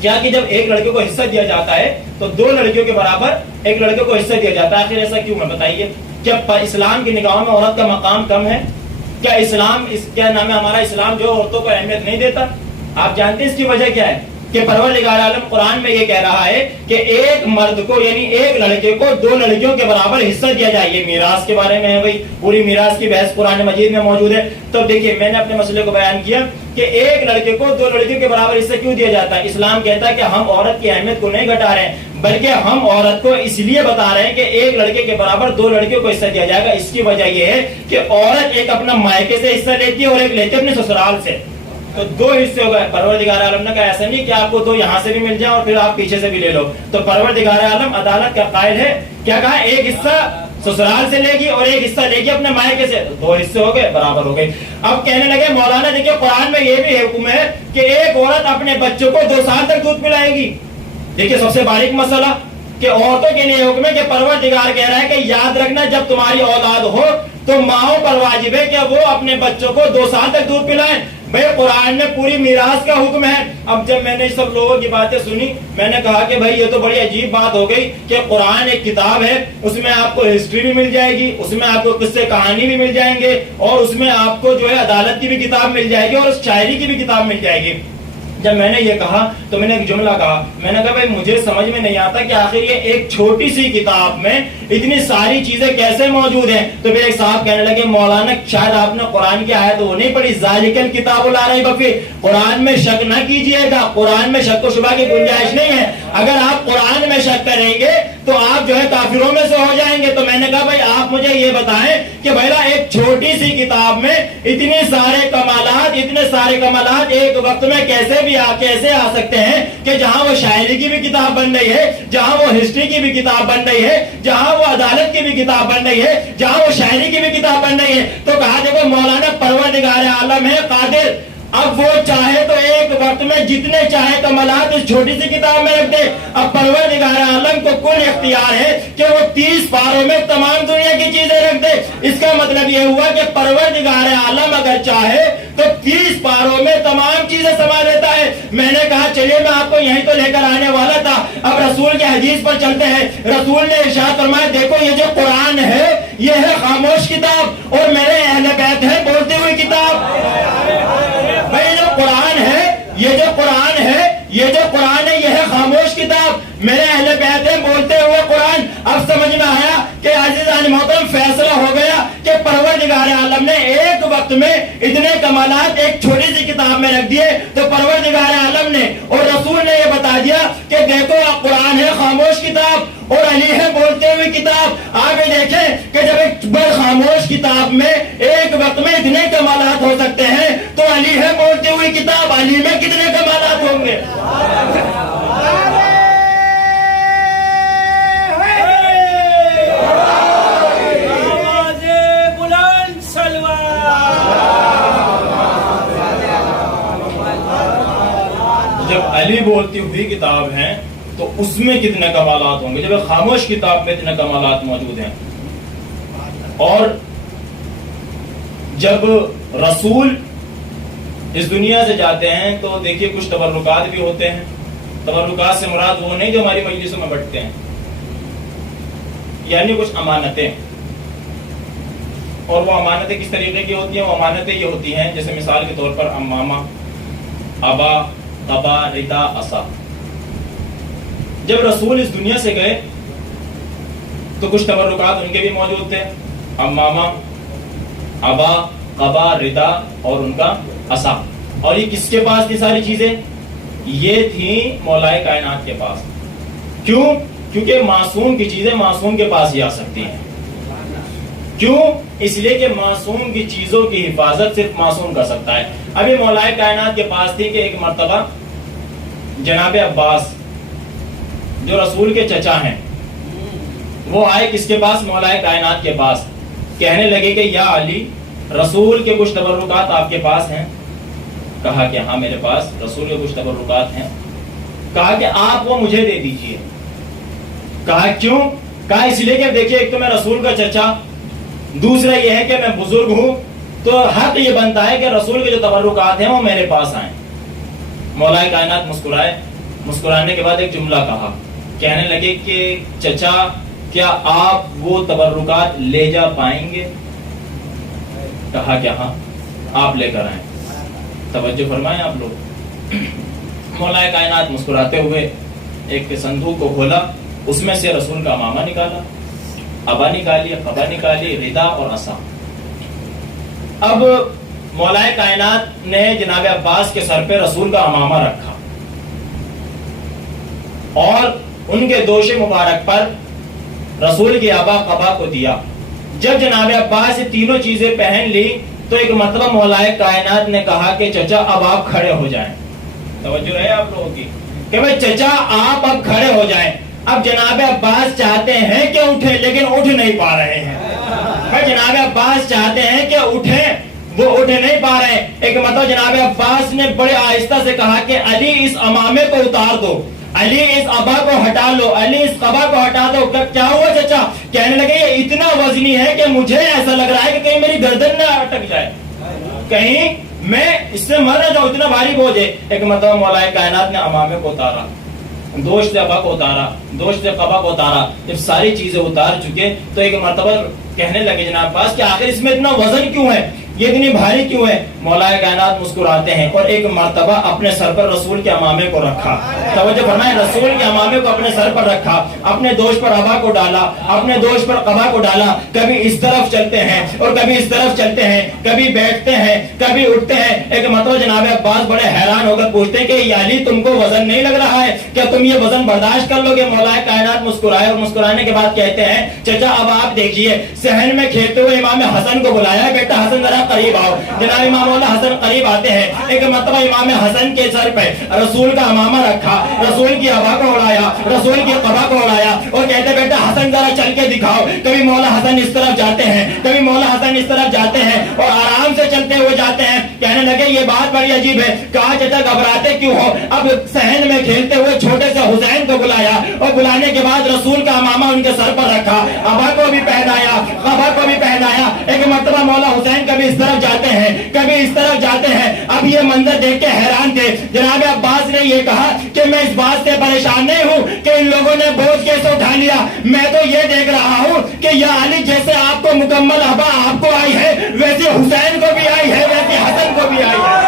کیا کہ جب ایک لڑکے کو حصہ دیا جاتا ہے تو 2 لڑکیوں کے برابر ایک لڑکے کو حصہ دیا جاتا ہے۔ آخر ایسا کیوں ہے بتائیے؟ کیا اسلام کی نگاہوں میں عورت کا مقام کم ہے؟ کیا اسلام کیا نام ہے ہمارا اسلام جو عورتوں کو اہمیت نہیں دیتا؟ آپ جانتے ہیں اس کی وجہ کیا ہے؟ کہ پروردگار عالم قرآن میں یہ کہہ رہا ہے کہ ایک مرد کو یعنی ایک لڑکے کو 2 لڑکیوں کے برابر حصہ دیا جائے۔ یہ میراث کے بارے میں ہے، بھائی پوری میراث کی بحث قرآن مجید میں موجود ہے۔ تو دیکھیے میں نے اپنے مسئلے کو بیان کیا کہ ایک لڑکے کو 2 لڑکیوں کے برابر حصہ کیوں دیا جاتا ہے۔ اسلام کہتا ہے کہ ہم عورت کی اہمیت کو نہیں گھٹا رہے ہیں، بلکہ ہم عورت کو اس لیے بتا رہے ہیں کہ ایک لڑکے کے برابر 2 لڑکیوں کو حصہ دیا جائے گا۔ اس کی وجہ یہ ہے کہ عورت ایک اپنا مائکے سے حصہ لیتی ہے اور ایک لیتی ہے اپنے سسرال سے، تو 2 حصے ہو گئے۔ پروردگار عالم نے کہا ایسا نہیں کہ آپ کو 2 یہاں سے بھی مل جائیں اور پھر آپ پیچھے سے بھی لے لو، تو پروردگار عالم عدالت کا قائل ہے، کیا کہا؟ ایک حصہ سسرال سے لے گی اور ایک حصہ لے گی اپنے مائکے سے، 2 حصے ہو گئے، برابر ہو گئے۔ اب کہنے لگے مولانا دیکھیے قرآن میں یہ بھی حکم ہے کہ ایک عورت اپنے بچوں کو 2 سال تک دودھ پلائے گی۔ دیکھیے سب سے باریک مسئلہ کہ عورتوں کے لیے حکم ہے کہ پروردگار کہہ رہا ہے کہ یاد رکھنا جب تمہاری اولاد ہو تو ماؤں پر واجب ہے کہ وہ اپنے بچوں کو 2 سال تک دودھ پلائیں۔ بھئی قرآن میں پوری میراث کا حکم ہے۔ اب جب میں نے سب لوگوں کی باتیں سنی میں نے کہا کہ بھئی یہ تو بڑی عجیب بات ہو گئی کہ قرآن ایک کتاب ہے، اس میں آپ کو ہسٹری بھی مل جائے گی، اس میں آپ کو قصے کہانی بھی مل جائیں گے، اور اس میں آپ کو جو ہے عدالت کی بھی کتاب مل جائے گی اور شاعری کی بھی کتاب مل جائے گی۔ جب میں نے یہ کہا تو میں نے ایک جملہ کہا، میں نے کہا بھائی مجھے سمجھ میں نہیں آتا کہ آخر یہ ایک چھوٹی سی کتاب میں اتنی ساری چیزیں کیسے موجود ہیں۔ تو پھر ایک صاحب کہنے لگے مولانا شاید آپ نے قرآن کی آیت وہ نہیں پڑھی، ذالکل کتاب لا ریب فیہ، قرآن میں شک نہ کیجئے گا، قرآن میں شک و شبہ کی گنجائش نہیں ہے۔ اگر آپ قرآن میں شک کریں گے تو آپ جو ہے کافروں میں سے ہو جائیں گے۔ تو میں نے کہا بھائی آپ مجھے یہ بتائیں کہ بھائی ایک چھوٹی سی کتاب میں اتنے سارے کمالات ایک وقت میں کیسے آ سکتے ہیں کہ جہاں وہ شاعری کی بھی کتاب بن رہی ہے، جہاں وہ ہسٹری کی بھی کتاب بن رہی ہے، جہاں وہ عدالت کی بھی کتاب بن رہی ہے، جہاں وہ شاعری کی بھی کتاب بن رہی ہے۔ تو کہا دیکھو مولانا پروردگار عالم ہے قادر، اب وہ چاہے تو ایک وقت میں جتنے چاہے کمالات اس چھوٹی سی کتاب میں رکھ دے۔ اب پروردگار عالم کو کل اختیار ہے کہ وہ 30 پاروں میں تمام دنیا کی چیزیں رکھ دے۔ اس کا مطلب یہ ہوا کہ پروردگار عالم اگر چاہے تو 30 پاروں میں تمام چیزیں سما لیتا ہے۔ میں نے کہا چلیے میں آپ کو یہیں تو لے کر آنے والا تھا، اب رسول کے حدیث پر چلتے ہیں۔ رسول نے ارشاد فرمایا دیکھو یہ جو قرآن ہے یہ ہے خاموش کتاب اور میرے اہل بیت ہے بولتے ہوئے کتاب۔ بھائی جو قرآن ہے یہ جو قرآن ہے یہ ہے خاموش کتاب، میرے اہل بیت ہے بولتے ہوئے قرآن۔ اب سمجھ میں آیا کہ عزیزان محترم فیصلہ ہو گیا کہ پروردگار عالم نے ایک وقت میں اتنے کمالات ایک چھوٹی سی کتاب میں رکھ دیے۔ تو پروردگار عالم نے اور رسول نے یہ بتا دیا کہ دیکھو قرآن ہے خاموش کتاب اور علی ہے بولتے ہوئے کتاب۔ آگے دیکھیں کہ جب ایک بڑی خاموش کتاب میں ایک وقت میں اتنے کمالات ہو سکتے ہیں تو علی ہے بولتے ہوئے کتاب، علی میں کتنے کمالات ہوں گے؟ جب علی بولتی ہوئی کتاب ہے تو اس میں کتنے کمالات ہوں گے جب خاموش کتاب میں اتنے کمالات موجود ہیں۔ اور جب رسول اس دنیا سے جاتے ہیں تو دیکھیے کچھ تبرکات بھی ہوتے ہیں۔ تبرکات سے مراد وہ نہیں جو ہماری مجلسوں میں بٹتے ہیں، یعنی کچھ امانتیں۔ اور وہ امانتیں کس طریقے کی ہوتی ہیں؟ وہ امانتیں یہ ہوتی ہیں جیسے مثال کے طور پر امامہ، ابا، قبا، ردا، عصا۔ جب رسول اس دنیا سے گئے تو کچھ تبرکات ان کے بھی موجود تھے، امامہ، ابا، قبا، ردا اور ان کا عصا۔ اور یہ کس کے پاس تھی ساری چیزیں؟ یہ تھیں مولا کائنات کے پاس۔ کیوں؟ کیونکہ معصوم کی چیزیں معصوم کے پاس ہی آ سکتی ہیں. کیوں؟ اس لیے کہ معصوم کی چیزوں کی حفاظت صرف معصوم کر سکتا ہے. ابھی مولا کائنات کے پاس تھی کہ ایک مرتبہ جناب عباس جو رسول کے چچا ہیں وہ آئے کس کے پاس؟ مولا کائنات کے پاس. کہنے لگے کہ یا علی رسول کے کچھ تبرکات آپ کے پاس ہیں؟ کہا کہ ہاں میرے پاس رسول کے کچھ تبرکات ہیں. کہا کہ آپ وہ مجھے دے دیجئے. کہا کیوں؟ کہا اس لیے کہ دیکھیے ایک تو میں رسول کا چچا، دوسرا یہ ہے کہ میں بزرگ ہوں، تو حق یہ بنتا ہے کہ رسول کے جو تبرکات ہیں وہ میرے پاس آئیں. مولا کائنات مسکرائے. مسکرانے کے بعد ایک جملہ کہا. کہنے لگے کہ چچا کیا آپ وہ تبرکات لے جا پائیں گے؟ کہا کہ ہاں آپ لے کر آئیں. توجہ فرمائیں آپ لوگ. مولا کائنات مسکراتے ہوئے ایک صندوق کو کھولا، اس میں سے رسول کا امامہ نکالا، ابا نکالی، قبا نکالی، ردا اور عصا. اب مولا کائنات نے جناب عباس کے سر پہ رسول کا امامہ رکھا اور ان کے دوش مبارک پر رسول کی ابا قبا کو دیا. جب جناب عباس یہ تینوں چیزیں پہن لی تو ایک مرتبہ مولا کائنات نے کہا کہ چچا اب آپ کھڑے ہو جائیں. توجہ رہے آپ لوگوں کی کہ بھائی چچا آپ اب کھڑے ہو جائیں. اب جناب عباس چاہتے ہیں کہ اٹھے لیکن اٹھ نہیں پا رہے ہیں. جناب عباس چاہتے ہیں کہ اٹھیں، وہ اٹھ نہیں پا رہے. ایک مرتبہ جناب عباس نے بڑے آہستہ سے کہا کہ علی اس امامے کو اتار دو، علی اس ابا کو ہٹا لو، علی اس قبا کو ہٹا دو. کیا ہوا چچا؟ کہنے لگے یہ اتنا وزنی ہے کہ مجھے ایسا لگ رہا ہے کہ کہیں میری گردن نہ اٹک جائے، کہیں میں اس سے مر نہ جاؤں، اتنا بھاری بوجھ ہے. ایک مرتبہ مولا کائنات نے امامے کو اتارا، دوش سے ابا کو اتارا، دوش سے قبا کو اتارا. جب ساری چیزیں اتار چکے تو ایک مرتبہ کہنے لگے جناب پاس کہ آخر اس میں اتنا وزن کیوں ہے، یہ اتنی بھاری کیوں ہے؟ مولا کائنات مسکراتے ہیں اور ایک مرتبہ اپنے سر پر رسول کے امامے کو رکھا. توجہ فرمائیں، رسول کے امامے کو اپنے سر پر رکھا، اپنے دوش پر ابا کو ڈالا، اپنے دوش پر قبا کو ڈالا. کبھی اس طرف چلتے ہیں اور کبھی اس طرف چلتے ہیں، کبھی بیٹھتے ہیں کبھی اٹھتے ہیں. ایک مرتبہ جناب عباس بڑے حیران ہو کر پوچھتے ہیں کہ یا علی تم کو وزن نہیں لگ رہا ہے؟ کیا تم یہ وزن برداشت کر لو گے؟ مولا کائنات مسکرائے اور مسکرانے کے بعد کہتے ہیں چچا اب آپ دیکھیے. صحن میں کھیلتے ہوئے امام حسن کو بلایا، بیٹا حسن ذرا قریب آؤ. جناب امام مولا حسن قریب آتے ہیں. ایک مرتبہ امام حسن کے سر پہ رسول کا امامہ رکھا، رسول کی ابا کو اڑایا، رسول کی قبا کو اڑایا اور کہتے بیٹا حسن ذرا چل کے دکھاؤ. کبھی مولا حسن اس طرف جاتے ہیں، کبھی مولا حسن اس طرف جاتے ہیں اور آرام سے چلتے ہوئے جاتے ہیں. کہنے لگے یہ بات بڑی عجیب ہے. کہا چچا گھبراتے کیوں ہو؟ اب صحن میں کھیلتے ہوئے چھوٹے سے حسین کو بلایا اور بلانے کے بعد رسول کا امامہ ان کے سر پر رکھا، ابا کو بھی پہنایا، قبا کو بھی پہنایا. ایک مرتبہ مولا حسین کبھی اس طرف جاتے ہیں کبھی اس طرف جاتے ہیں. اب یہ منظر دیکھ کے حیران تھے. جناب عباس نے یہ کہا کہ میں اس بات سے پریشان نہیں ہوں کہ ان لوگوں نے بوجھ کیسے اٹھا لیا، میں تو یہ دیکھ رہا ہوں کہ یا علی جیسے آپ کو مکمل ابا آپ کو آئی ہے ویسے حسین کو بھی آئی ہے، ویسے حسن کو بھی آئی ہے.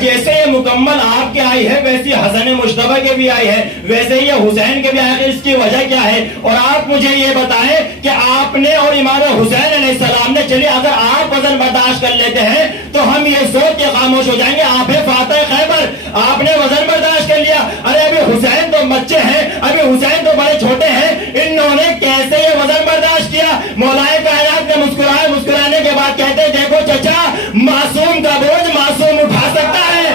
جیسے یہ مکمل آپ کے آئی ہے ویسی حسن مشتبہ کے بھی آئی ہے، ویسے یہ حسین کے بھی آئی ہے. اس کی وجہ کیا ہے؟ اور آپ مجھے یہ بتائیں کہ آپ نے اور امام حسین علیہ السلام نے، چلیے اگر آپ وزن برداشت کر لیتے ہیں تو ہم یہ سوچ کے خاموش ہو جائیں گے آپ ہے فاتح خیبر، آپ نے وزن برداشت کر لیا. ارے ابھی حسین تو بچے ہیں، ابھی حسین تو بڑے چھوٹے ہیں، انہوں نے کیسے یہ وزن برداشت کیا؟ مولا کائنات نے مسکرائے. مسکرانے کے بعد کہتے دیکھو چچا معصوم کا بوجھ معصوم اٹھا سکتا ہے.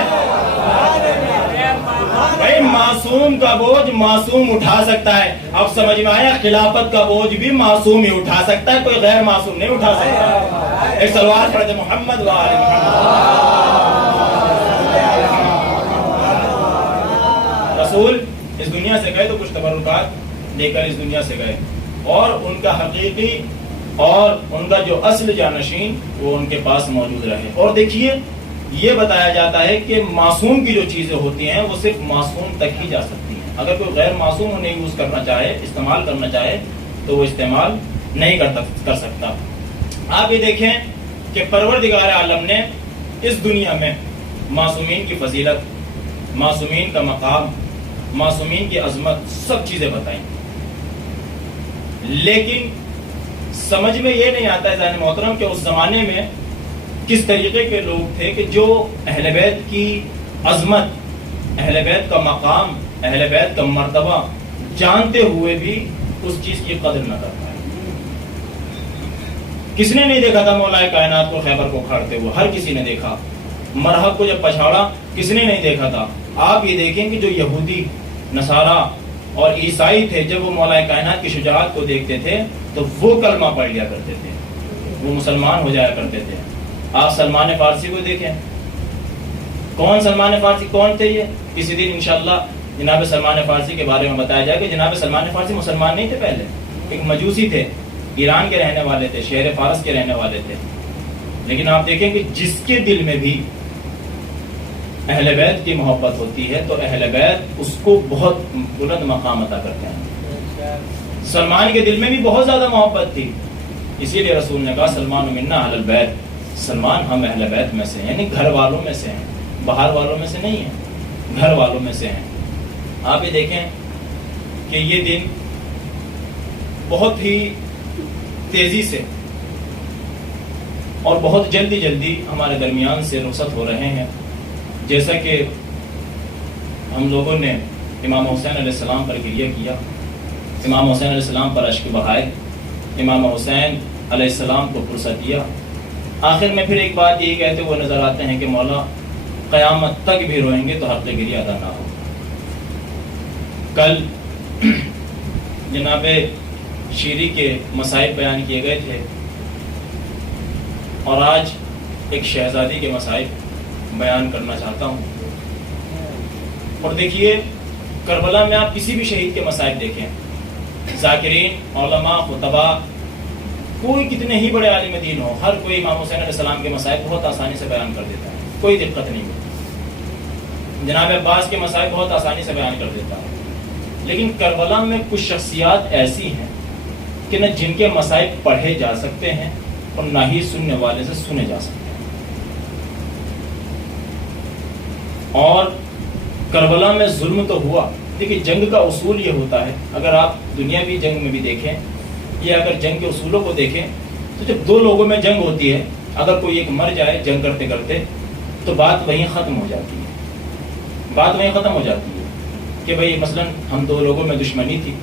بھائی معصوم کا بوجھ معصوم اٹھا سکتا ہے. اب سمجھ میں آیا؟ خلافت کا بوجھ بھی معصوم ہی اٹھا سکتا ہے، کوئی غیر معصوم نہیں اٹھا سکتا. ایک صلوات پڑھتے محمد و آل محمد. رسول اس دنیا سے گئے تو کچھ تبرکات لے کر اس دنیا سے گئے اور ان کا حقیقی اور ان کا جو اصل جانشین وہ ان کے پاس موجود رہے. اور دیکھیے یہ بتایا جاتا ہے کہ معصوم کی جو چیزیں ہوتی ہیں وہ صرف معصوم تک ہی جا سکتی ہیں. اگر کوئی غیر معصوم انہیں یوز کرنا چاہے، استعمال کرنا چاہے تو وہ استعمال نہیں کر سکتا. آپ یہ دیکھیں کہ پروردگار عالم نے اس دنیا میں معصومین کی فضیلت، معصومین کا مقام، معصومین کی عظمت، سب چیزیں بتائیں، لیکن سمجھ میں یہ نہیں آتا ہے ذہن محترم کہ اس زمانے میں کس طریقے کے لوگ تھے کہ جو اہل بیت کی عظمت، اہل بیت کا مقام، اہل بیت کا مرتبہ جانتے ہوئے بھی اس چیز کی قدر نہ کر پائے. کس نے نہیں دیکھا تھا مولا کائنات کو خیبر کو کھاڑتے ہوئے؟ ہر کسی نے دیکھا. مرحب کو جب پچھاڑا کس نے نہیں دیکھا تھا؟ آپ یہ دیکھیں کہ جو یہودی، نصارہ اور عیسائی تھے، جب وہ مولا کائنات کی شجاعت کو دیکھتے تھے تو وہ کلمہ پڑھ لیا کرتے تھے، وہ مسلمان ہو جایا کرتے تھے. آپ سلمان فارسی کو دیکھیں. کون سلمان فارسی کون تھے؟ یہ کسی دن انشاءاللہ جناب سلمان فارسی کے بارے میں بتایا جائے کہ جناب سلمان فارسی مسلمان نہیں تھے، پہلے ایک مجوسی تھے، ایران کے رہنے والے تھے، شہر فارس کے رہنے والے تھے. لیکن آپ دیکھیں کہ جس کے دل میں بھی اہل بیت کی محبت ہوتی ہے تو اہل بیت اس کو بہت بلند مقام عطا کرتے ہیں. سلمان کے دل میں بھی بہت زیادہ محبت تھی، اسی لیے رسول نے کہا سلمان منا اہل البیت، سلمان ہم اہل بیت میں سے ہیں، یعنی گھر والوں میں سے ہیں، باہر والوں میں سے نہیں ہیں، گھر والوں میں سے ہیں. آپ یہ دیکھیں کہ یہ دن بہت ہی تیزی سے اور بہت جلدی ہمارے درمیان سے رخصت ہو رہے ہیں. جیسا کہ ہم لوگوں نے امام حسین علیہ السلام پر گریہ کیا، امام حسین علیہ السلام پر اشک بہائے، امام حسین علیہ السلام کو فرصت دیا، آخر میں پھر ایک بات یہی کہتے ہوئے نظر آتے ہیں کہ مولا قیامت تک بھی روئیں گے تو حق گریہ ادا نہ ہو. کل جناب شیری کے مصائب بیان کیے گئے تھے اور آج ایک شہزادی کے مصائب بیان کرنا چاہتا ہوں. اور دیکھیے کربلا میں آپ کسی بھی شہید کے مصائب دیکھیں، ذاکرین، علماء، خطباء، کوئی کتنے ہی بڑے عالم دین ہو، ہر کوئی امام حسین علیہ السلام کے مصائب بہت آسانی سے بیان کر دیتا ہے، کوئی دقت نہیں ہوتی. جناب عباس کے مصائب بہت آسانی سے بیان کر دیتا ہے. لیکن کربلا میں کچھ شخصیات ایسی ہیں کہ نہ جن کے مصائب پڑھے جا سکتے ہیں اور نہ ہی سننے والے سے سنے جا سکتے ہیں. اور کربلا میں ظلم تو ہوا. دیکھیے جنگ کا اصول یہ ہوتا ہے، اگر آپ دنیاوی جنگ میں بھی دیکھیں یا اگر جنگ کے اصولوں کو دیکھیں تو جب دو لوگوں میں جنگ ہوتی ہے، اگر کوئی ایک مر جائے جنگ کرتے کرتے تو بات وہیں ختم ہو جاتی ہے. بات وہیں ختم ہو جاتی ہے کہ بھئی مثلا ہم دو لوگوں میں دشمنی تھی،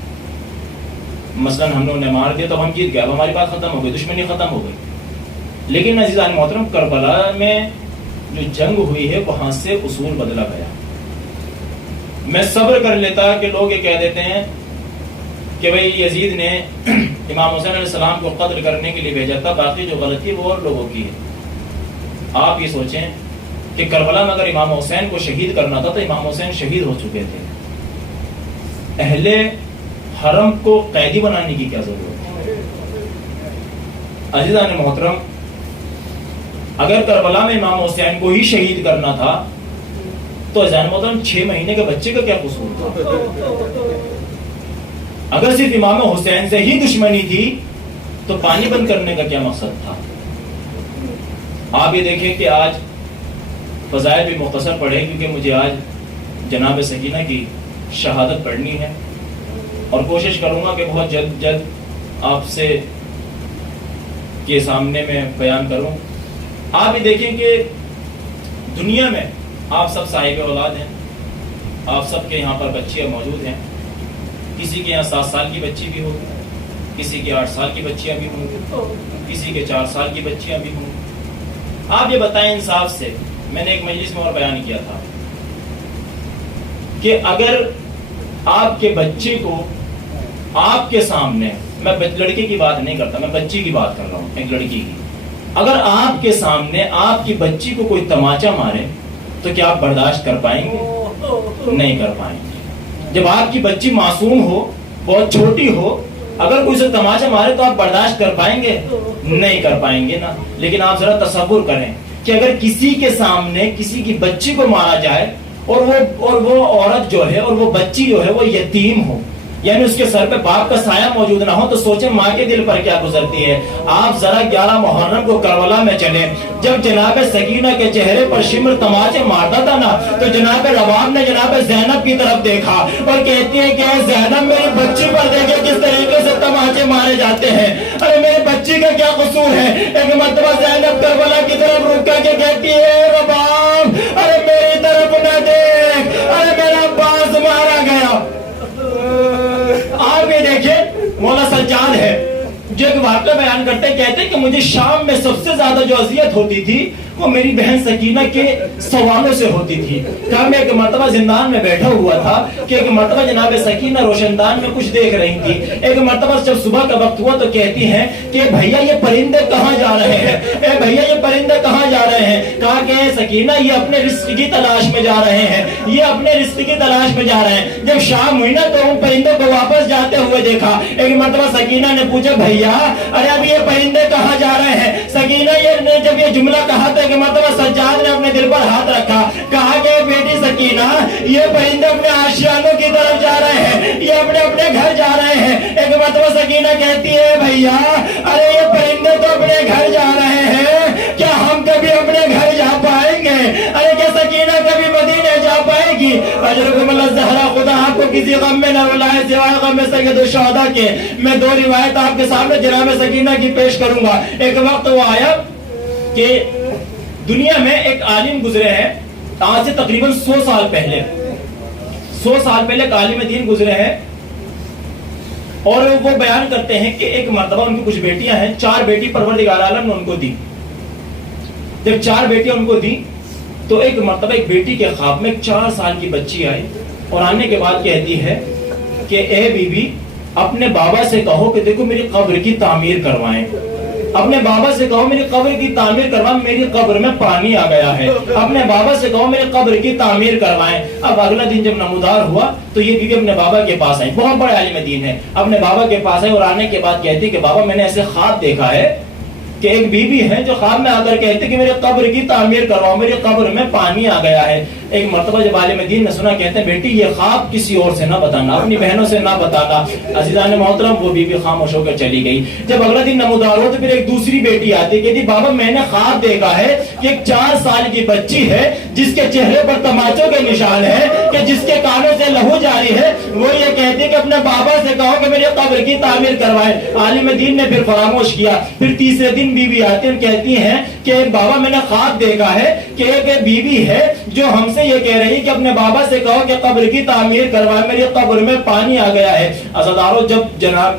مثلا ہم لوگوں نے مار دیا تو ہم جیت گئے، اب ہماری بات ختم ہو گئی، دشمنی ختم ہو گئی. لیکن عزیزان محترم کربلا میں جو جنگ ہوئی ہے وہاں سے اصول بدلا گیا. میں صبر کر لیتا کہ لوگ یہ کہہ دیتے ہیں کہ بھئی یزید نے امام حسین علیہ السلام کو قتل کرنے کے لیے بھیجا تھا، باقی جو غلطی وہ اور لوگوں کی ہے. آپ یہ سوچیں کہ کربلا میں اگر امام حسین کو شہید کرنا تھا تو امام حسین شہید ہو چکے تھے. اہل حرم کو قیدی بنانے کی کیا ضرورت ہے؟ عزیزان محترم اگر کربلا میں امام حسین کو ہی شہید کرنا تھا تو عزیزان محترم 6 مہینے کے بچے کا کیا قصور تھا؟ اگر صرف امام حسین سے ہی دشمنی تھی تو پانی بند کرنے کا کیا مقصد تھا؟ آپ یہ دیکھیں کہ آج فضائل بھی مختصر پڑھیں کیونکہ مجھے آج جناب سکینہ کی شہادت پڑھنی ہے اور کوشش کروں گا کہ بہت جلد آپ سے کے سامنے میں بیان کروں. آپ یہ دیکھیں کہ دنیا میں آپ سب صاحب اولاد ہیں، آپ سب کے یہاں پر بچیاں موجود ہیں. کسی کے یہاں 7 سال کی بچی بھی ہوگی، کسی کے 8 سال کی بچیاں بھی ہوں گی، کسی کے 4 سال کی بچیاں بھی ہوں گی. آپ یہ بتائیں انصاف سے، میں نے ایک مجلس میں اور بیان کیا تھا کہ اگر آپ کے بچے کو آپ کے سامنے، میں لڑکے کی بات نہیں کرتا، میں بچی کی بات کر رہا ہوں، ایک لڑکی کی، اگر آپ کے سامنے آپ کی بچی کو کوئی تماچا مارے تو کیا آپ برداشت کر پائیں گے؟ نہیں کر پائیں گے. جب آپ کی بچی معصوم ہو، بہت چھوٹی ہو، اگر کوئی سے تماچا مارے تو آپ برداشت کر پائیں گے؟ نہیں کر پائیں گے نا. لیکن آپ ذرا تصور کریں کہ اگر کسی کے سامنے کسی کی بچی کو مارا جائے اور وہ عورت جو ہے اور وہ بچی جو ہے وہ یتیم ہو یعنی اس کے سر پہ باپ کا سایہ موجود نہ ہو تو سوچیں ماں کے دل پر کیا گزرتی ہے۔ آپ ذرا 11 محرم کو کربلا میں چلیں، جب جناب سکینہ کے چہرے پر شمر تماچے مارتا تھا نا تو جناب رباب نے جناب زینب کی طرف دیکھا اور کہتی ہے کہ اے زینب میری بچی پر دیکھے کس طریقے سے تماچے مارے جاتے ہیں، ارے میری بچی کا کیا قصور ہے۔ ایک مرتبہ زینب کربلا کی طرف رک کر کے کہتی ہے رباب ارے میری طرف نہ دیکھ، ارے میرا عباس مارا گیا۔ آپ بھی دیکھیں مولا سجاد ہے جو ایک واقعہ بیان کرتے کہتے ہیں کہ مجھے شام میں سب سے زیادہ جو اذیت ہوتی تھی وہ میری بہن سکینہ کے سوالوں سے ہوتی تھی۔ کہا میں ایک مرتبہ زندان میں بیٹھا ہوا تھا کہ ایک مرتبہ جناب سکینہ روشن دان میں کچھ دیکھ رہی تھی۔ ایک مرتبہ جب صبح کا وقت ہوا تو کہتی ہیں کہ بھیا یہ پرندے کہاں جا رہے ہیں، اے بھیا یہ پرندے کہاں جا رہے ہیں۔ کہا کہ اے سکینہ یہ اپنے رزق کی تلاش میں جا رہے ہیں، یہ اپنے رزق کی تلاش میں جا رہے ہیں۔ جب شام ہوئی نا تو ان پرندوں کو واپس جاتے ہوئے دیکھا۔ ایک مرتبہ سکینہ نے پوچھا بھیا ارے اب یہ پرندے کہاں جا رہے ہیں۔ سکینہ نے جب یہ جملہ کہا تو کہ مرتبہ سجاد نے اپنے دل پر ہاتھ رکھا، کہا کہ بیٹی سکینہ یہ پرندے اپنے آشیانوں کی طرف جا رہے ہیں، یہ اپنے اپنے گھر جا رہے ہیں۔ ایک مرتبہ سکینہ کہتی ہے بھیا ارے یہ پرندے تو اپنے گھر جا رہے ہیں، کیا ہم کبھی اپنے گھر جا پائیں گے؟ ارے کیا سکینہ کبھی مدینے جا پائے گی؟ اجرکم اللہ زہرا خدا آپ کو کسی غم میں نہ رلائے سوائے غم سید الشہداء کے۔ میں 2 روایت آپ کے سامنے جناب سکینہ کی پیش کروں گا۔ ایک وقت وہ آیا کہ دنیا میں ایک عالم گزرے ہیں آج سے تقریباً 100 سال پہلے، 100 سال پہلے ایک عالم دین گزرے ہیں اور وہ بیان کرتے ہیں کہ ایک مرتبہ ان کی کچھ بیٹیاں ہیں، 4 بیٹی پروردگار عالم نے ان کو دی۔ جب 4 بیٹیاں ان کو دی تو ایک مرتبہ ایک بیٹی کے خواب میں 4 سال کی بچی آئی اور آنے کے بعد کہتی ہے کہ اے بی بی اپنے بابا سے کہو کہ دیکھو میری قبر کی تعمیر کروائیں، اپنے بابا سے کہو میری قبر کی تعمیر کروائیں، میری قبر میں پانی آ گیا ہے، اپنے بابا سے کہو میری قبر کی تعمیر کروائیں۔ اب اگلا دن جب نمودار ہوا تو یہ بیوی اپنے بابا کے پاس آئی، بہت بڑے عالم دین ہے، اپنے بابا کے پاس آئی اور آنے کے بعد کہتی کہ بابا میں نے ایسے خواب دیکھا ہے کہ ایک بیوی ہے جو خواب میں آ کر کہتے کہ میرے قبر کی تعمیر کرواؤ، میری قبر میں پانی آ گیا ہے۔ ایک مرتبہ جب عالم دین نے سنا کہتے ہیں بیٹی یہ خواب کسی اور سے نہ بتانا، اپنی بہنوں سے نہ بتانا۔ عزیزان محترم وہ بیوی خاموش ہو کر چلی گئی۔ جب اگلا دن نمودار ہو تو پھر ایک دوسری بیٹی آتی کہتی بابا میں نے خواب دیکھا ہے کہ ایک 4 سال کی بچی ہے جس کے چہرے پر تماچوں کے نشان ہے، کہ جس کے کانوں سے لہو جاری ہے، وہ یہ کہتی کہ اپنے بابا سے کہو کہ میری قبر کی تعمیر کروائے۔ عالم دین نے پھر فراموش کیا۔ پھر تیسرے دن بیوی آتی اور کہتی ہیں کہ بابا میں نے خواب دیکھا ہے کہ ایک بیوی ہے جو ہم سے یہ کہہ رہی کہ اپنے بابا سے کہو کہ قبر کی تعمیر کروائے، میری قبر میں پانی آ گیا ہے۔ عزادارو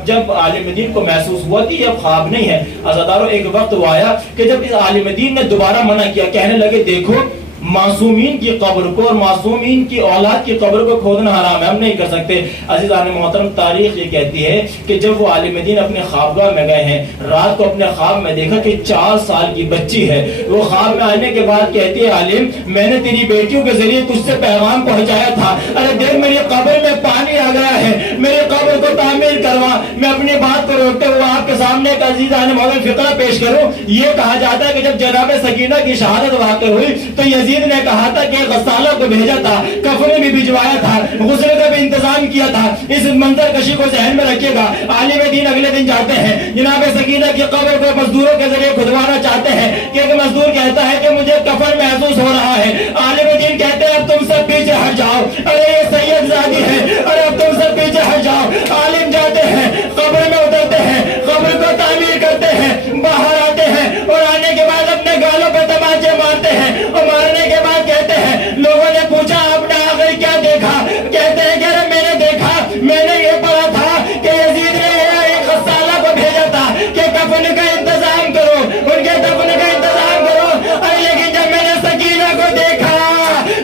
جب عالم دین کو محسوس ہوا کہ یہ خواب نہیں ہے، عزادارو ایک وقت وہ آیا کہ جب اس عالم دین نے دوبارہ منع کیا، کہنے لگے دیکھو معصومین کی قبر کو اور معصومین کی اولاد کی قبر کو کھودنا حرام ہے، ہم نہیں کر سکتے۔ عزیزان محترم تاریخ یہ کہتی ہے کہ جب وہ عالم دین اپنے خوابگاہ میں گئے ہیں، رات کو اپنے خواب میں دیکھا کہ 4 سال کی بچی ہے۔ وہ خواب میں آنے کے بعد کہتی ہے عالم میں نے تیری بیٹیوں کے ذریعے تجھ سے پیغام پہنچایا تھا، ارے دیکھ میری قبر میں پانی آ گیا ہے، میری قبر کو تعمیر کروا۔ میں اپنی بات کو روکتے ہوئے آپ کے سامنے ایک عزیزان محترم فقرہ پیش کروں۔ یہ کہا جاتا ہے کہ جب جناب سکینہ کی شہادت واقع ہوئی تو یزید نے کہا تھا کہ غسالہ کو بھیجا تھا، کفن بھی بھجوایا تھا، غسل کا بھی انتظام کیا تھا۔ اس منظر کشی کو ذہن میں رکھیے گا۔ عالم دین اگلے دن جاتے ہیں، جناب سکینہ کی قبر کو مزدوروں کے ذریعے کھدوانا چاہتے ہیں کہ ایک مزدور کہتا ہے کہ مجھے کفن محسوس ہو رہا ہے۔ عالم دین کہتے ہیں اب تم سب پیچھے ہٹ جاؤ، ارے یہ سید زادی ہے، ارے اب تم سب پیچھے ہٹ جاؤ۔ عالم جاتے ہیں، قبر میں اترتے ہیں، قبر کو تعمیر کرتے ہیں، باہر آتے ہیں اور آنے کے بعد اپنے گالوں پہ تماچے مارتے ہیں اور مارنے کے بعد کہتے ہیں لوگوں نے پوچھا آپ نے آخر کیا دیکھا؟ کہتے ہیں کہ میں نے دیکھا، میں نے یہ پڑھا تھا کہ یزید نے ایک غسالہ کو بھیجا تھا کہ کفن کا انتظام کرو، ان کے دفن کا انتظام کرو۔ ارے لیکن جب میں نے سکینہ کو دیکھا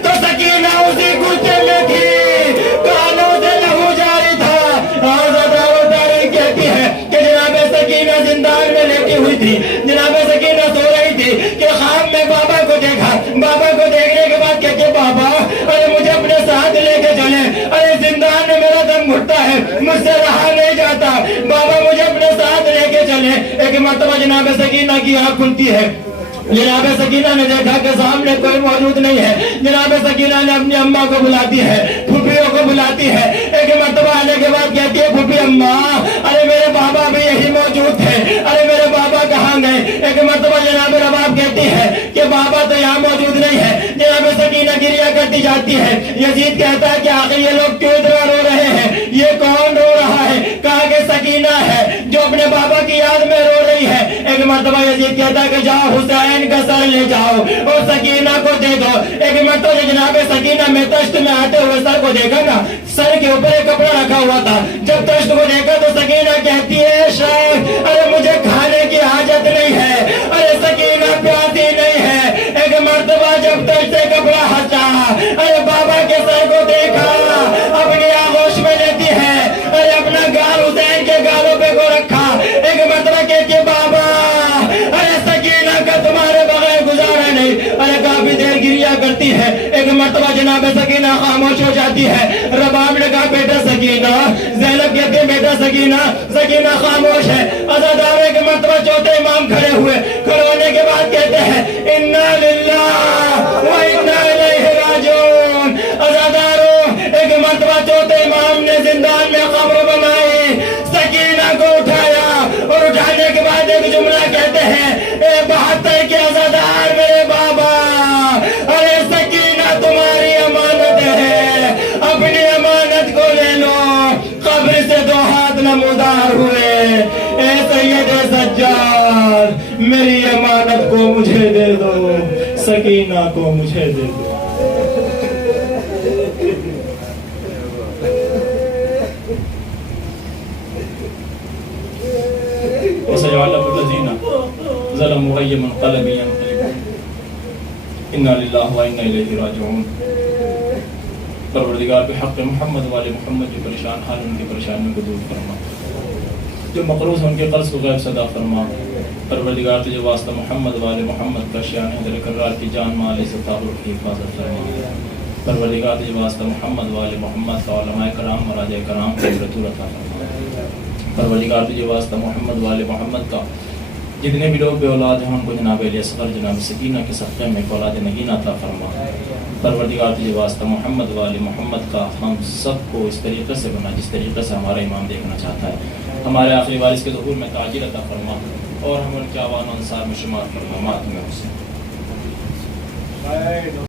تو سکینہ اسی کلچے میں تھی، کانوں سے لہو جاری تھا۔ تاریخ کہتی ہے کہ جناب سکینہ زندان میں لیٹی ہوئی تھی، جناب سکینہ سو رہی تھی کہ خواب میں بابا کو دیکھا۔ بابا کو دیکھنے کے بعد کہتے بابا ارے مجھے اپنے ساتھ لے کے چلیں، ارے زندان میں میرا دم گھٹتا ہے، مجھ سے رہا نہیں جاتا، بابا مجھے اپنے ساتھ لے کے چلیں۔ ایک مرتبہ جناب سکینہ کی آنکھ کھلتی ہے، جناب سکینہ نے دیکھا کہ سامنے کوئی موجود نہیں ہے۔ جناب سکینہ نے اپنی اماں کو بلاتی ہے، پھوپھیوں کو بلاتی ہے۔ ایک مرتبہ آنے کے بعد کہتی ہے اللہ ارے میرے بابا بھی یہی موجود تھے, ارے میرے بابا کہاں گئے. ایک مرتبہ جناب رباب کہتی ہے کہ بابا تو یہاں موجود نہیں ہے. جناب سکینہ گریہ کرتی جاتی ہے. یزید کہتا ہے کہ آخر یہ لوگ کیوں اتنا رو رہے ہیں, یہ کون رو رہا ہے؟ کہا کہ سکینہ ہے جو اپنے بابا کی یاد میں رو رہی ہے. ایک مرتبہ یزید کہتا ہے کہ جاؤ حسین کا سر لے جاؤ اور سکینہ کو دے دو. ایک مرتبہ جناب سکینہ میں تشت میں آتے ہوئے سر کو دیکھا نا, سر کے اوپر ایک کپڑا رکھا ہوا تھا. جب تشت کو دیکھا تو سکینہ کہتی ہے شیخ ارے مجھے کھانے کی حاجت نہیں ہے, ارے سکینہ پیاسی نہیں ہے. ایک مرتبہ جب تشت سے کپڑا ہٹا, ارے بابا کے سر کو دیکھا, اپنی آغوش میں لیتی ہے, ارے اپنا گال حسین کے گالوں پہ کو رکھا. ایک مرتبہ کہتی ہے بابا ارے سکینہ کا تمہارے بغیر گزارا نہیں. ارے کافی دیر گریہ کرتی ہے. ایک مرتبہ جناب سکینہ خاموش ہو جاتی ہے. رباب نے کہا بیٹا سکینہ, زینب کہتی ہے بیٹا سکینہ. سکینہ خاموش ہے. عزادار ایک مرتبہ چوتھے امام کھڑے ہوئے, کھڑے ہونے کے بعد کہتے ہیں انا للہ و انا الیہ راجعون. عزاداروں ایک مرتبہ چوتھے امام نے زندان میں قبر بنائی, سکینہ کو اٹھایا اور اٹھانے کے بعد ایک جملہ کہتے ہیں اے 72 کے عزادار میرے بابا, ارے سکینہ تمہاری امانت ہے, اپنی امانت کو لے لو. قبر سے 2 ہاتھ نمودار ہوئے, اے سید سجاد میری امانت کو مجھے دے دو, سکینہ کو مجھے دے دو. وسيعلم الذين ظلموا أي منقلب ينقلبون إنا لله وإنا إليه راجعون. پروردگار بحق محمد والے محمد جو پریشان حال ان کی پریشانیوں کو دور فرما, جو مقروض ان کے قرض کو غیب صدا فرما. پروردگار تجھے واسطہ محمد والے محمد کا شان حیدر کرار کی جان مال عزت آبرو کی حفاظت فرما. پروردگار تجھے واسطہ محمد والے محمد کا علماء کرام اور راجہ کرام کو عبرت عطا فرما. پروردگار تجھے واسطہ محمد والے محمد کا جتنے بھی لوگ بے اولاد ہیں ان کو جناب علی اصغر جناب سکینہ کے صدقے میں اولاد نگین عطا فرما. پروردگار تجھے واسطہ محمد والے محمد کا ہم سب کو اس طریقے سے بنا جس طریقے سے ہمارا امام دیکھنا چاہتا ہے. ہمارے آخری وارث کے ظہور میں تاجر عطا فرما اور ہم ان کے عوام انصار میں شمار فرما. ماتم حسین.